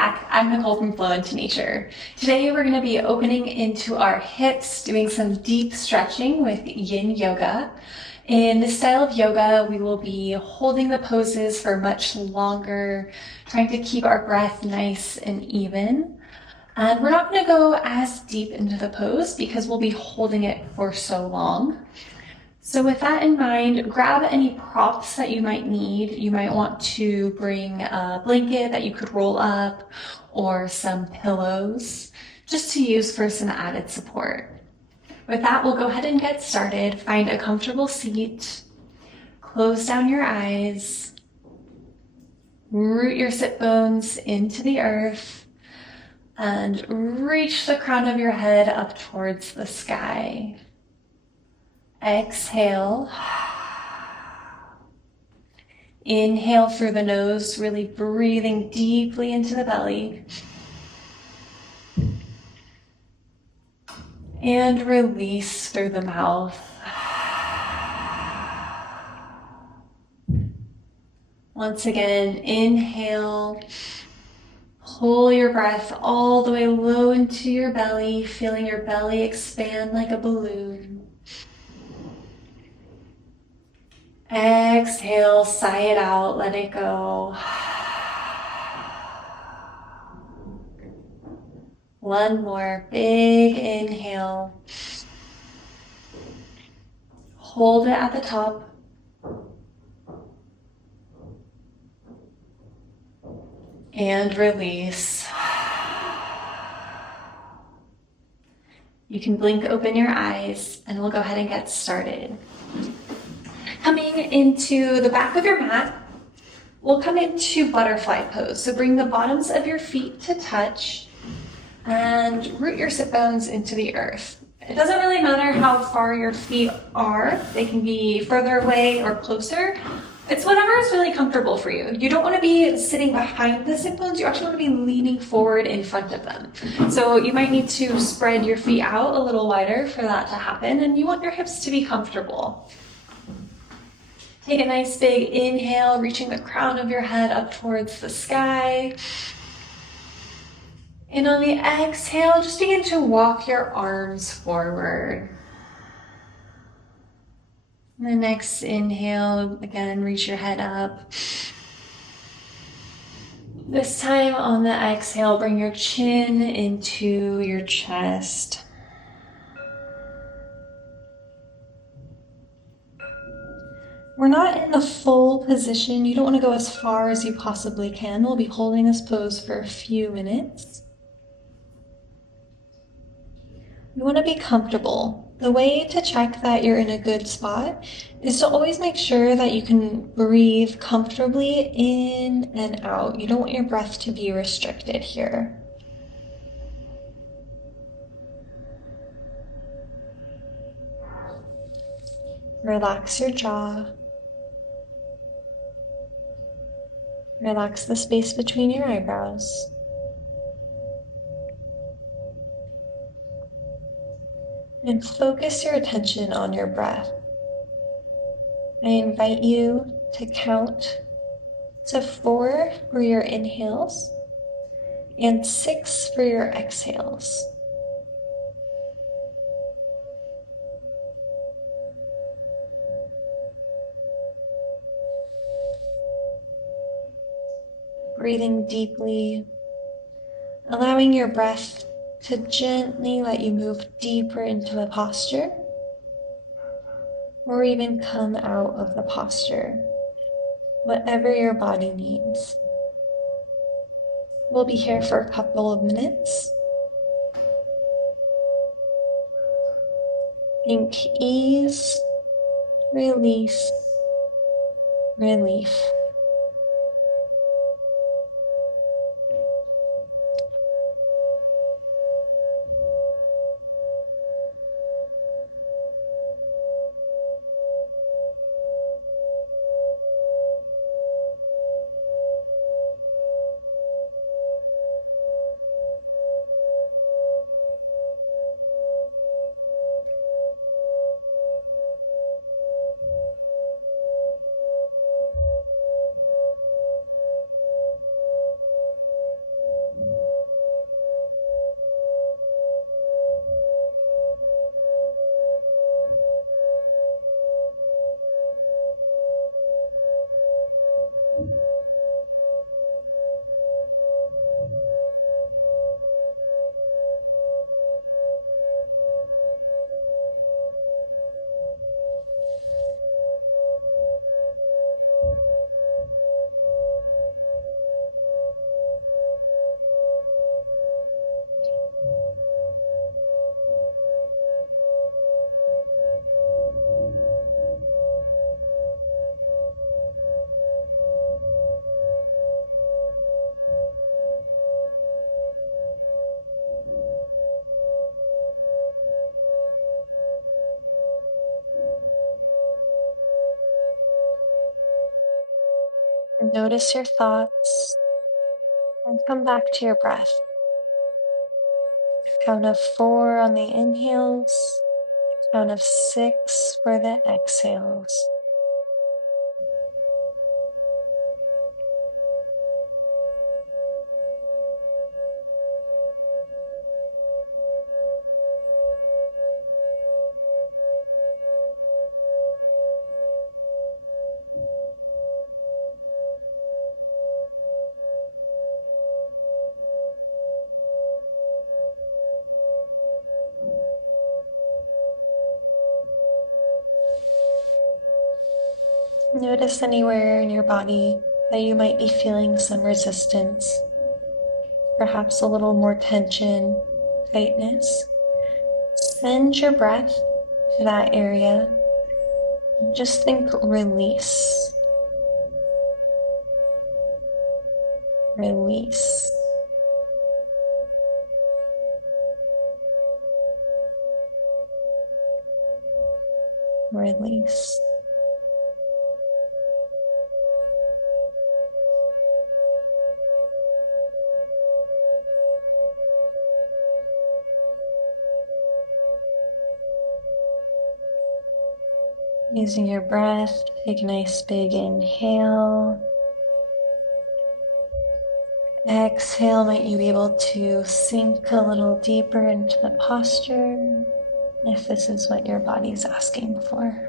back. I'm Nicole from Flow Into Nature. Today we're going to be opening into our hips, doing some deep stretching with Yin Yoga. In this style of yoga, we will be holding the poses for much longer, trying to keep our breath nice and even. And we're not going to go as deep into the pose because we'll be holding it for so long. So with that in mind, grab any props that you might need. You might want to bring a blanket that you could roll up or some pillows just to use for some added support. With that, we'll go ahead and get started. Find a comfortable seat, close down your eyes, root your sit bones into the earth, and reach the crown of your head up towards the sky. Exhale. Inhale through the nose, really breathing deeply into the belly. And release through the mouth. Once again, inhale. Pull your breath all the way low into your belly, feeling your belly expand like a balloon. Exhale, sigh it out, let it go. One more big inhale. Hold it at the top. And release. You can blink open your eyes and we'll go ahead and get started. Coming into the back of your mat, we'll come into butterfly pose. So bring the bottoms of your feet to touch and root your sit bones into the earth. It doesn't really matter how far your feet are. They can be further away or closer. It's whatever is really comfortable for you. You don't want to be sitting behind the sit bones. You actually want to be leaning forward in front of them. So you might need to spread your feet out a little wider for that to happen. And you want your hips to be comfortable. Take a nice big inhale, reaching the crown of your head up towards the sky. And on the exhale, just begin to walk your arms forward. And the next inhale, again, reach your head up. This time on the exhale, bring your chin into your chest. We're not in the full position. You don't want to go as far as you possibly can. We'll be holding this pose for a few minutes. You want to be comfortable. The way to check that you're in a good spot is to always make sure that you can breathe comfortably in and out. You don't want your breath to be restricted here. Relax your jaw. Relax the space between your eyebrows. And focus your attention on your breath. I invite you to count to 4 for your inhales and 6 for your exhales. Breathing deeply, allowing your breath to gently let you move deeper into the posture or even come out of the posture, whatever your body needs. We'll be here for a couple of minutes. Think ease, release, relief. Notice your thoughts and come back to your breath. Count of 4 on the inhales, count of 6 for the exhales. Notice anywhere in your body that you might be feeling some resistance, perhaps a little more tension, tightness. Send your breath to that area. Just think release, release, release. Using your breath, take a nice big inhale. Exhale, might you be able to sink a little deeper into the posture if this is what your body's asking for.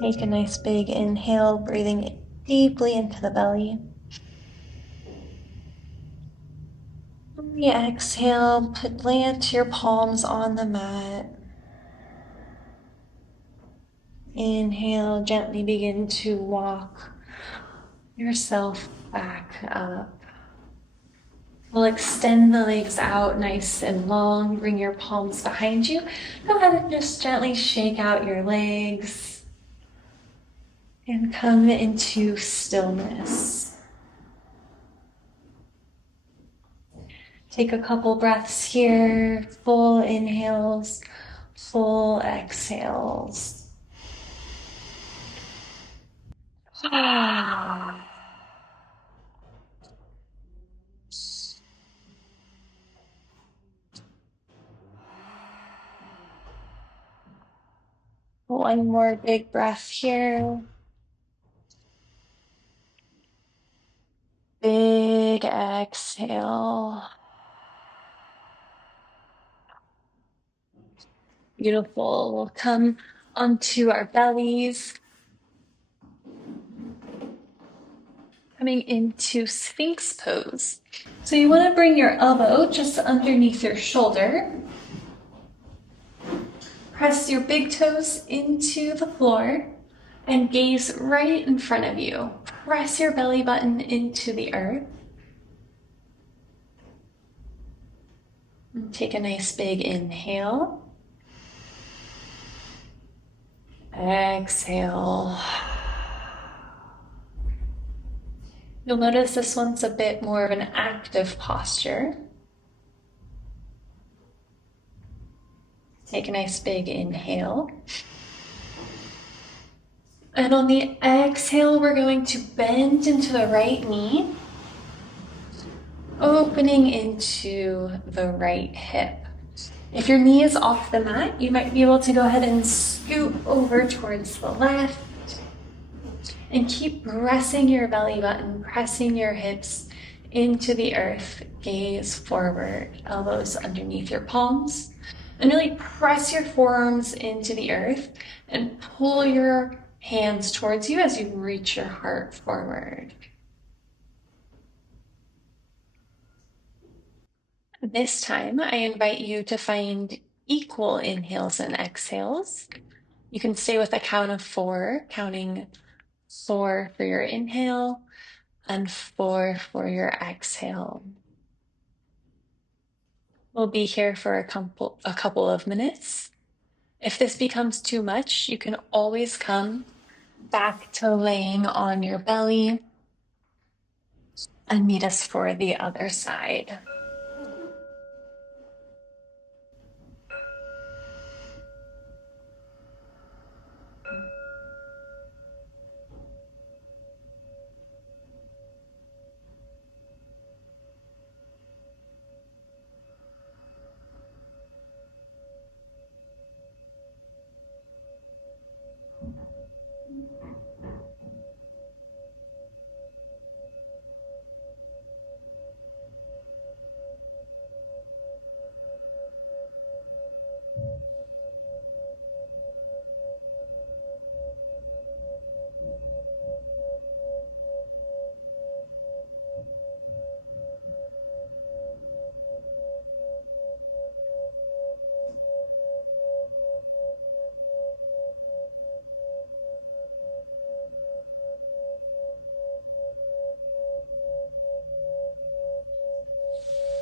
Take a nice big inhale, breathing deeply into the belly. On the exhale, plant your palms on the mat. Inhale, gently begin to walk yourself back up. We'll extend the legs out nice and long. Bring your palms behind you. Go ahead and just gently shake out your legs and come into stillness. Take a couple breaths here, full inhales, full exhales. One more big breath here. Big exhale. Beautiful. We'll come onto our bellies. Coming into Sphinx pose. So you want to bring your elbow just underneath your shoulder. Press your big toes into the floor and gaze right in front of you. Press your belly button into the earth. And take a nice big inhale. Exhale. You'll notice this one's a bit more of an active posture. Take a nice big inhale. And on the exhale, we're going to bend into the right knee, opening into the right hip. If your knee is off the mat, you might be able to go ahead and scoot over towards the left. And keep pressing your belly button, pressing your hips into the earth. Gaze forward, elbows underneath your palms. And really press your forearms into the earth and pull your hands towards you as you reach your heart forward. This time, I invite you to find equal inhales and exhales. You can stay with a count of 4, counting 4 for your inhale and 4 for your exhale. We'll be here for a couple of minutes. If this becomes too much, you can always come back to laying on your belly and meet us for the other side.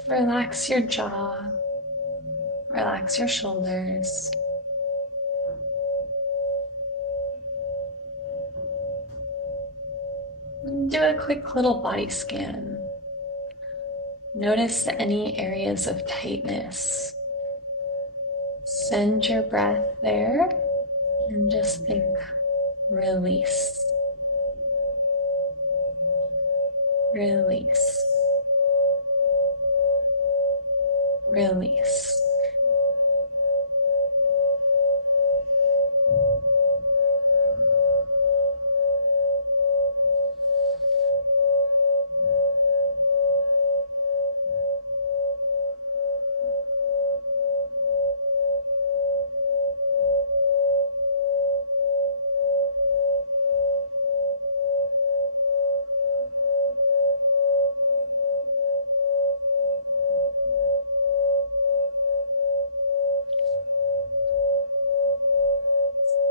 Relax your jaw, relax your shoulders. Do a quick little body scan. Notice any areas of tightness. Send your breath there and just think release. Release. Release.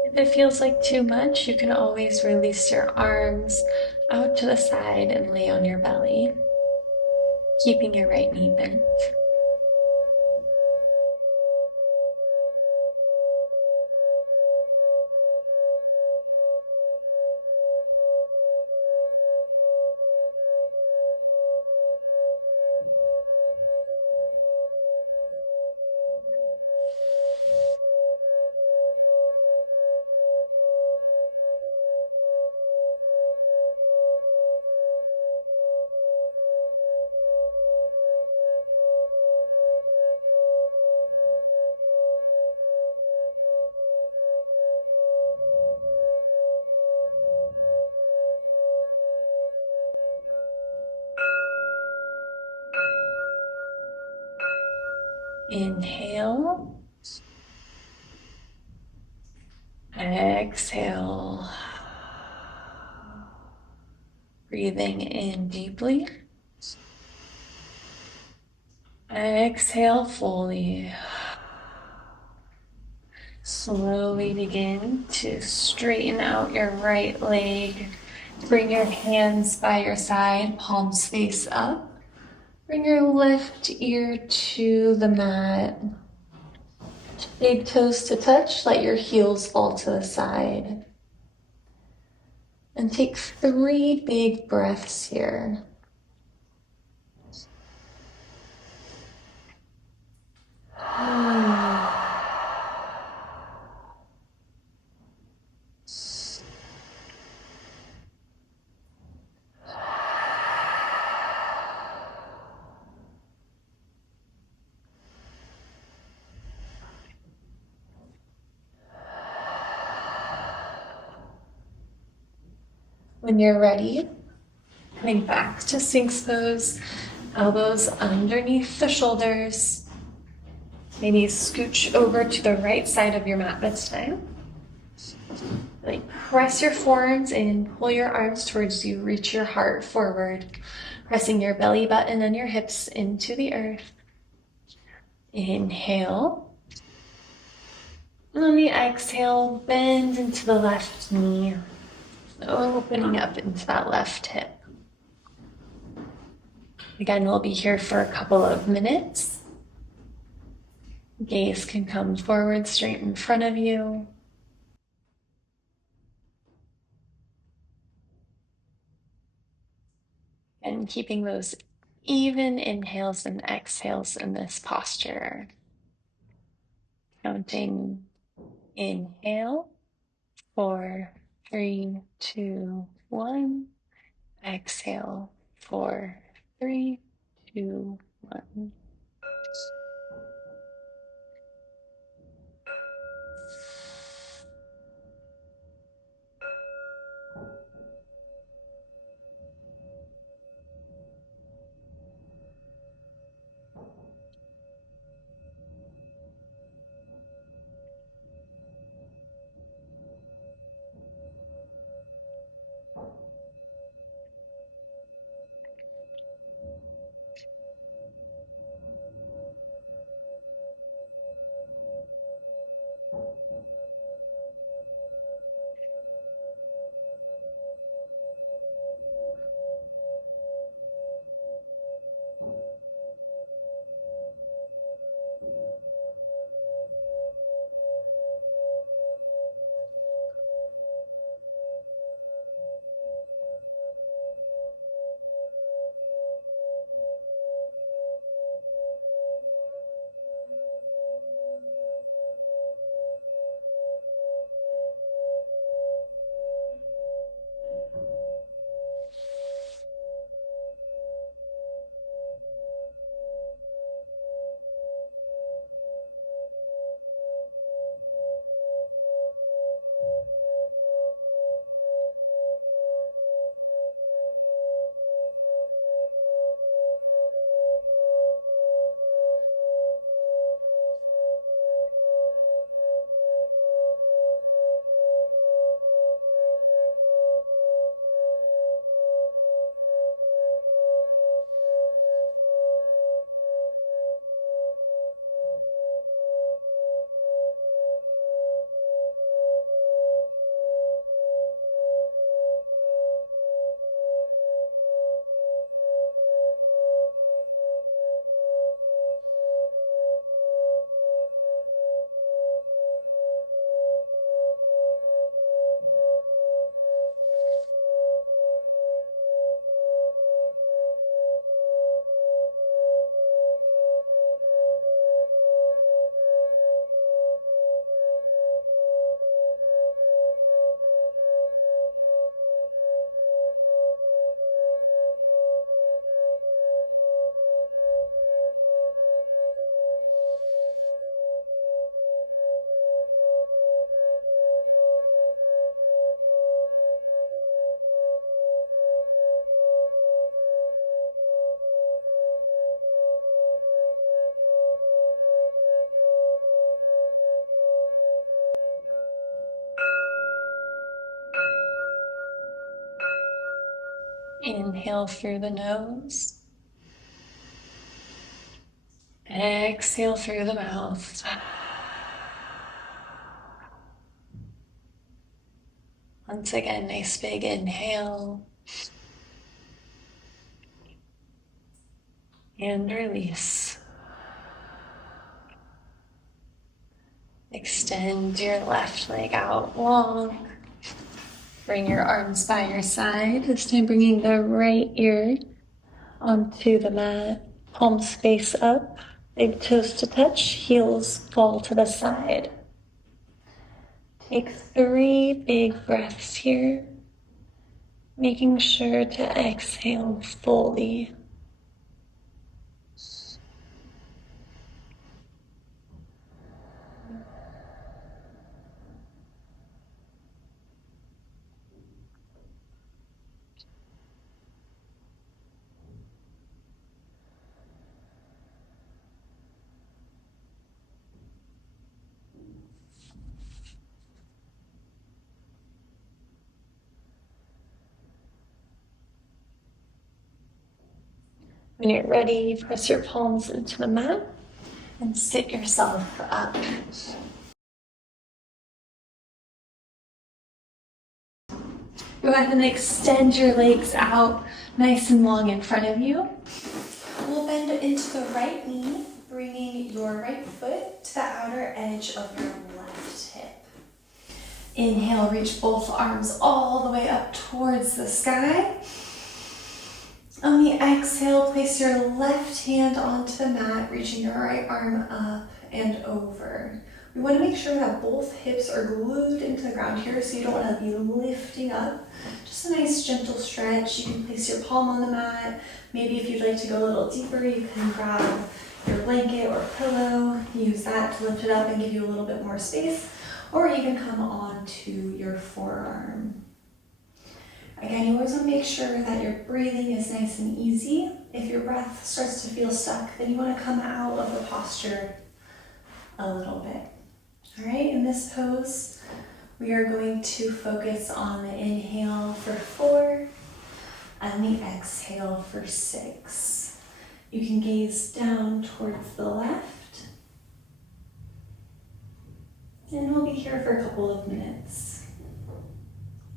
If it feels like too much, you can always release your arms out to the side and lay on your belly, keeping your right knee bent. Inhale. Exhale. Breathing in deeply. Exhale fully. Slowly begin to straighten out your right leg. Bring your hands by your side, palms face up. Bring your left ear to the mat. Big toes to touch, let your heels fall to the side. And take 3 big breaths here. When you're ready, coming back to Sphinx pose, elbows underneath the shoulders. Maybe scooch over to the right side of your mat this time. Really press your forearms in, pull your arms towards you, reach your heart forward, pressing your belly button and your hips into the earth. Inhale. And on the exhale, bend into the left knee, opening up into that left hip. Again, we'll be here for a couple of minutes. Gaze can come forward straight in front of you. And keeping those even inhales and exhales in this posture. Counting inhale, 4, 3, 2, 1. Exhale, 4, 3, 2, 1. Inhale through the nose. Exhale through the mouth. Once again, nice big inhale. And release. Extend your left leg out long. Bring your arms by your side. This time bringing the right ear onto the mat. Palms face up. Big toes to touch. Heels fall to the side. Take 3 big breaths here. Making sure to exhale fully. When you're ready, press your palms into the mat and sit yourself up. Go ahead and extend your legs out nice and long in front of you. We'll bend into the right knee, bringing your right foot to the outer edge of your left hip. Inhale, reach both arms all the way up towards the sky. On the exhale, place your left hand onto the mat, reaching your right arm up and over. We want to make sure that both hips are glued into the ground here, so you don't want to be lifting up. Just a nice gentle stretch. You can place your palm on the mat. Maybe if you'd like to go a little deeper, you can grab your blanket or pillow, use that to lift it up and give you a little bit more space, or even come onto your forearm. Again, you always want to make sure that your breathing is nice and easy. If your breath starts to feel stuck, then you want to come out of the posture a little bit. All right, in this pose, we are going to focus on the inhale for 4 and the exhale for 6. You can gaze down towards the left, and we'll be here for a couple of minutes.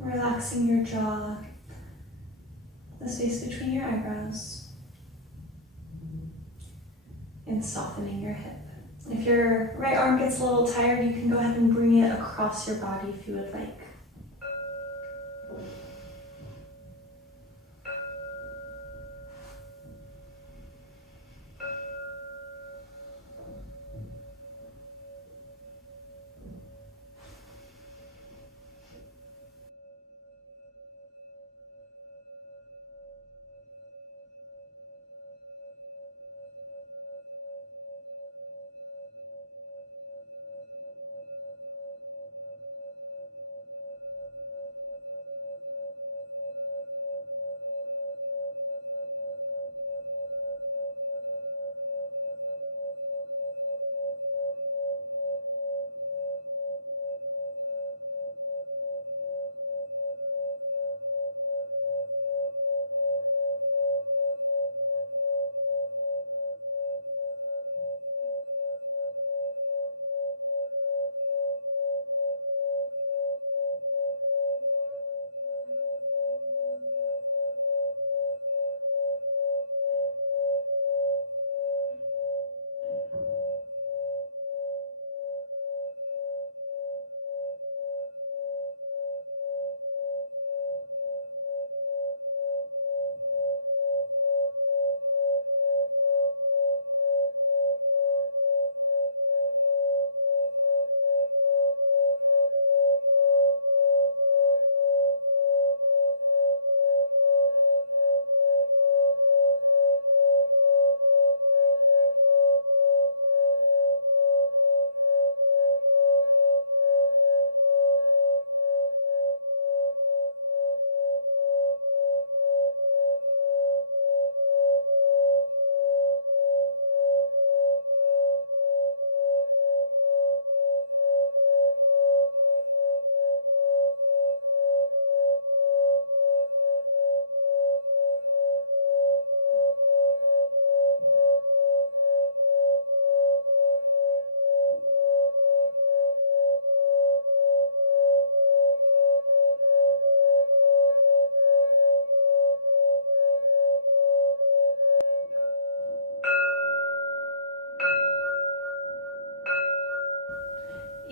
Relaxing your jaw, the space between your eyebrows, and softening your hip. If your right arm gets a little tired, you can go ahead and bring it across your body if you would like.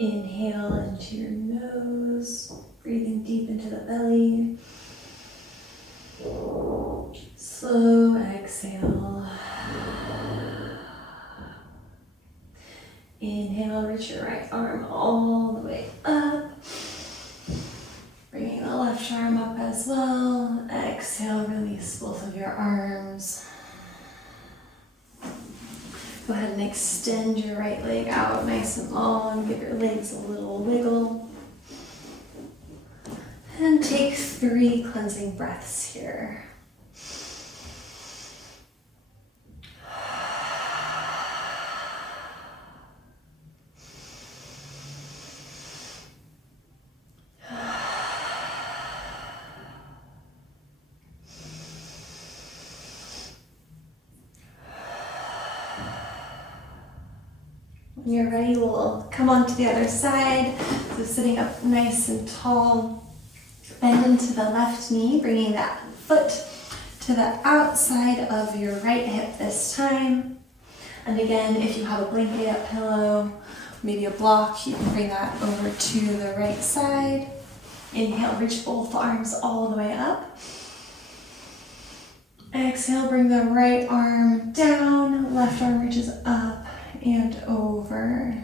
Inhale into your nose, breathing deep into the belly. Slow exhale. Inhale, reach your right arm all the way up. Bringing the left arm up as well. Exhale, release both of your arms. Go ahead and extend your right leg out nice and long. Give your legs a little wiggle. And take 3 cleansing breaths here. When you're ready, we'll come on to the other side. So sitting up nice and tall. Bend into the left knee, bringing that foot to the outside of your right hip this time. And again, if you have a blanket, a pillow, maybe a block, you can bring that over to the right side. Inhale, reach both arms all the way up. Exhale, bring the right arm down, left arm reaches up and over.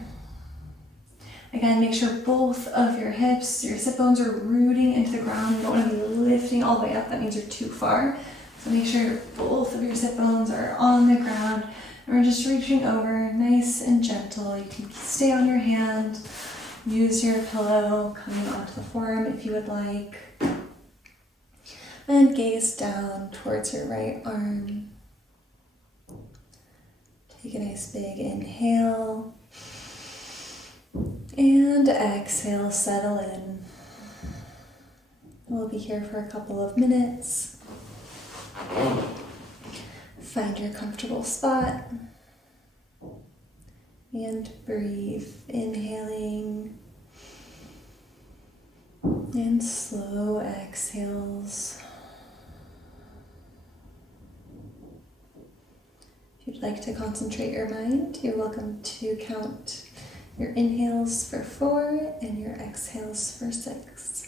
Again, make sure both of your hips, your sit bones are rooting into the ground. You don't want to be lifting all the way up, that means you're too far. So make sure both of your sit bones are on the ground. And we're just reaching over, nice and gentle. You can stay on your hand, use your pillow coming onto the forearm if you would like. And gaze down towards your right arm. Take a nice big inhale. And exhale, settle in. We'll be here for a couple of minutes. Find your comfortable spot. And breathe, inhaling. And slow exhales. If you'd like to concentrate your mind, you're welcome to count your inhales for 4 and your exhales for 6.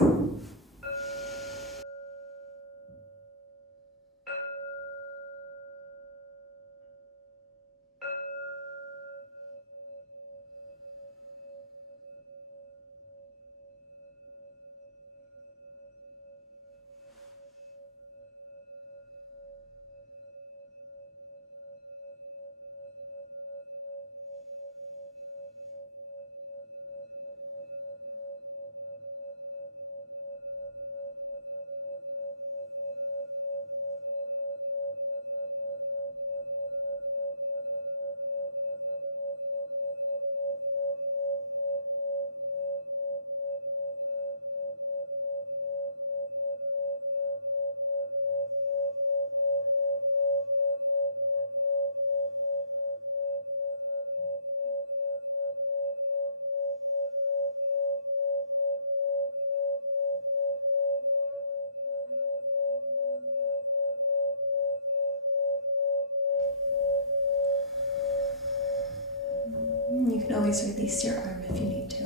You can always release your arm if you need to.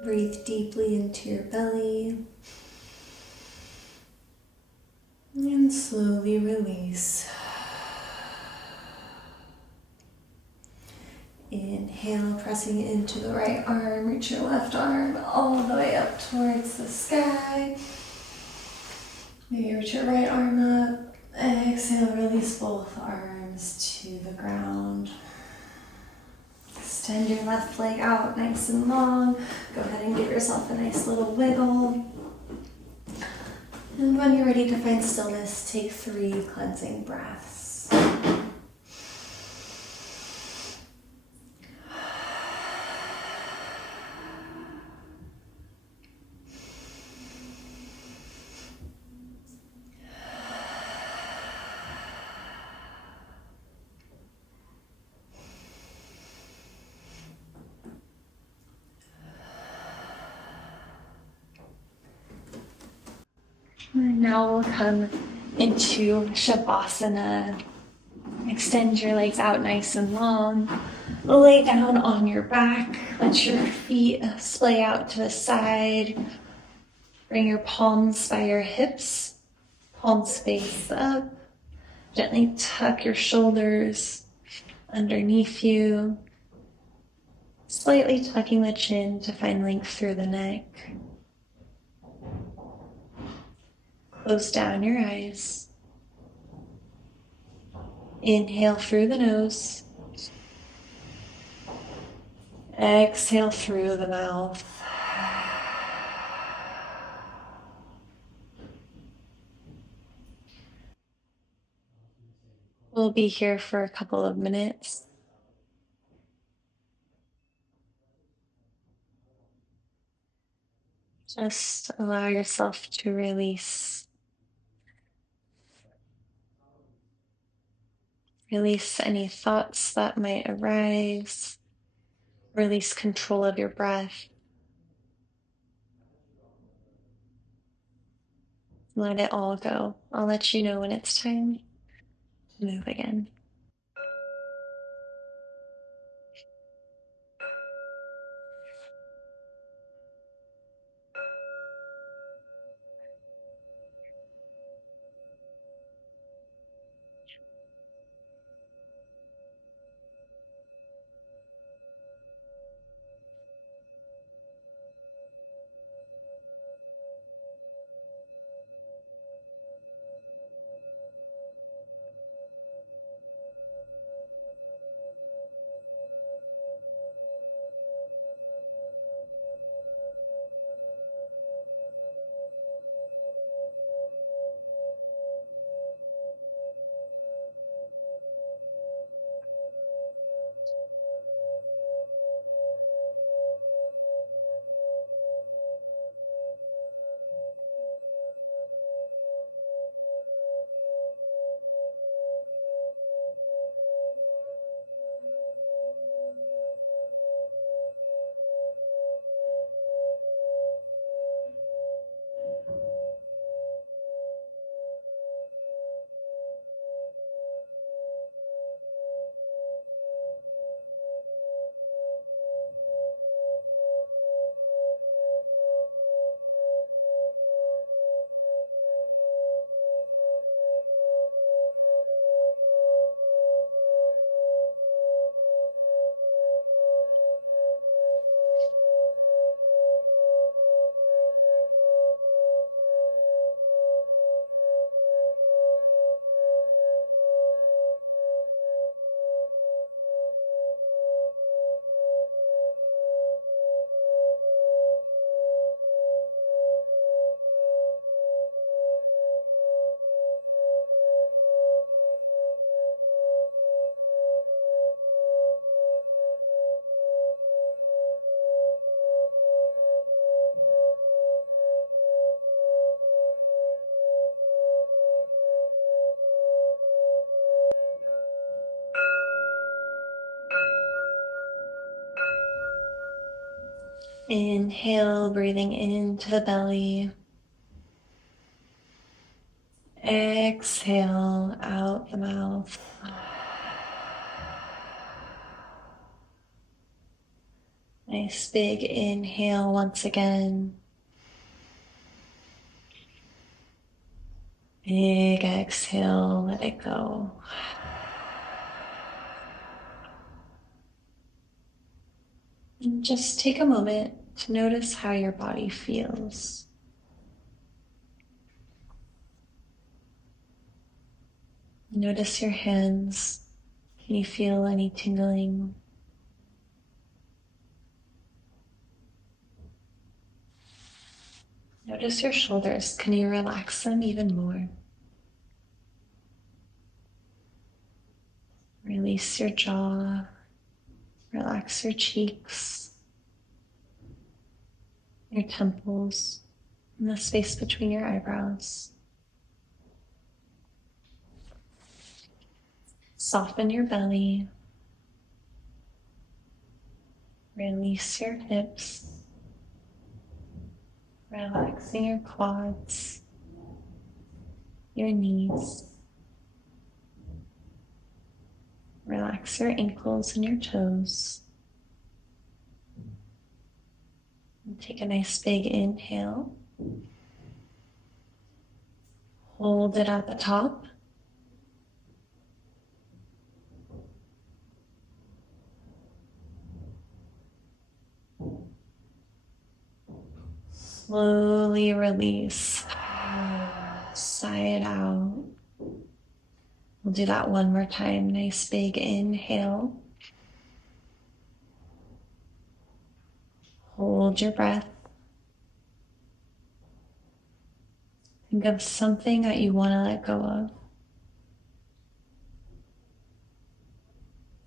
Breathe deeply into your belly and slowly release. Inhale, pressing into the right arm, reach your left arm all the way up towards the sky. Maybe reach your right arm up. Exhale, release both arms to the ground. Extend your left leg out nice and long. Go ahead and give yourself a nice little wiggle. And when you're ready to find stillness, take 3 cleansing breaths. And now we'll come into Shavasana. Extend your legs out nice and long. Lay down on your back. Let your feet splay out to the side. Bring your palms by your hips. Palms face up. Gently tuck your shoulders underneath you. Slightly tucking the chin to find length through the neck. Close down your eyes. Inhale through the nose. Exhale through the mouth. We'll be here for a couple of minutes. Just allow yourself to release. Release any thoughts that might arise. Release control of your breath. Let it all go. I'll let you know when it's time to move again. Inhale, breathing into the belly. Exhale out the mouth. Nice big inhale once again. Big exhale, let it go. And just take a moment to notice how your body feels. Notice your hands. Can you feel any tingling? Notice your shoulders. Can you relax them even more? Release your jaw. Relax your cheeks, your temples, and the space between your eyebrows. Soften your belly. Release your hips. Relaxing your quads, your knees. Relax your ankles and your toes. And take a nice big inhale. Hold it at the top. slowly release. Sigh it out. We'll do that one more time. Nice big inhale. Hold your breath. Think of something that you want to let go of.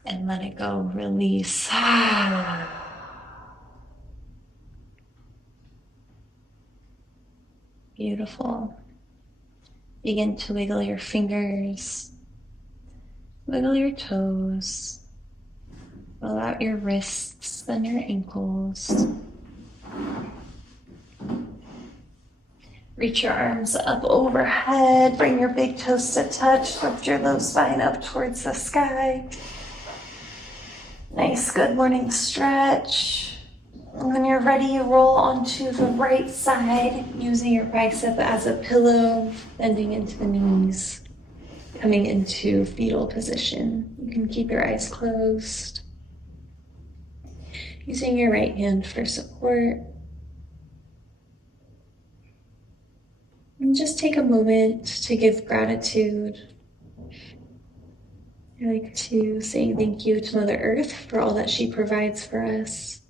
And let it go. Release. Beautiful. Begin to wiggle your fingers. Wiggle your toes. Roll out your wrists and your ankles. Reach your arms up overhead. Bring your big toes to touch. Lift your low spine up towards the sky. Nice, good morning stretch. And when you're ready, roll onto the right side, using your bicep as a pillow, bending into the knees, coming into fetal position. You can keep your eyes closed. Using your right hand for support. And just take a moment to give gratitude. I like to say thank you to Mother Earth for all that she provides for us.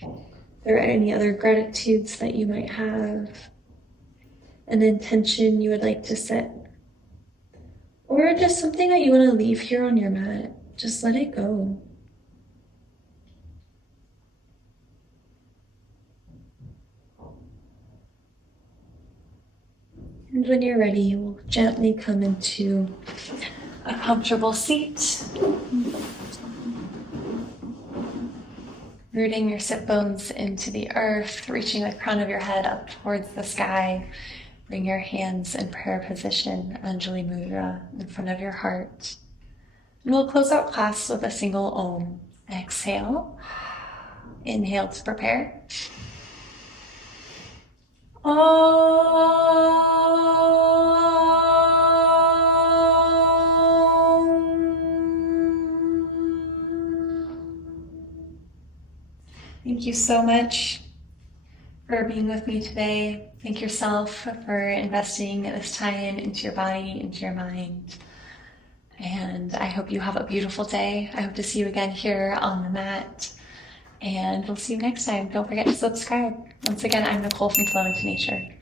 If there are any other gratitudes that you might have, an intention you would like to set, or just something that you want to leave here on your mat, just let it go. And when you're ready, you will gently come into a comfortable seat. Rooting your sit bones into the earth, reaching the crown of your head up towards the sky. Bring your hands in prayer position, Anjali Mudra, in front of your heart. And we'll close out class with a single Om. Exhale. Inhale to prepare. Thank you so much for being with me today. Thank yourself for investing this time into your body, into your mind. And I hope you have a beautiful day. I hope to see you again here on the mat. And we'll see you next time. Don't forget to subscribe. Once again, I'm Nicole from Flow into Nature.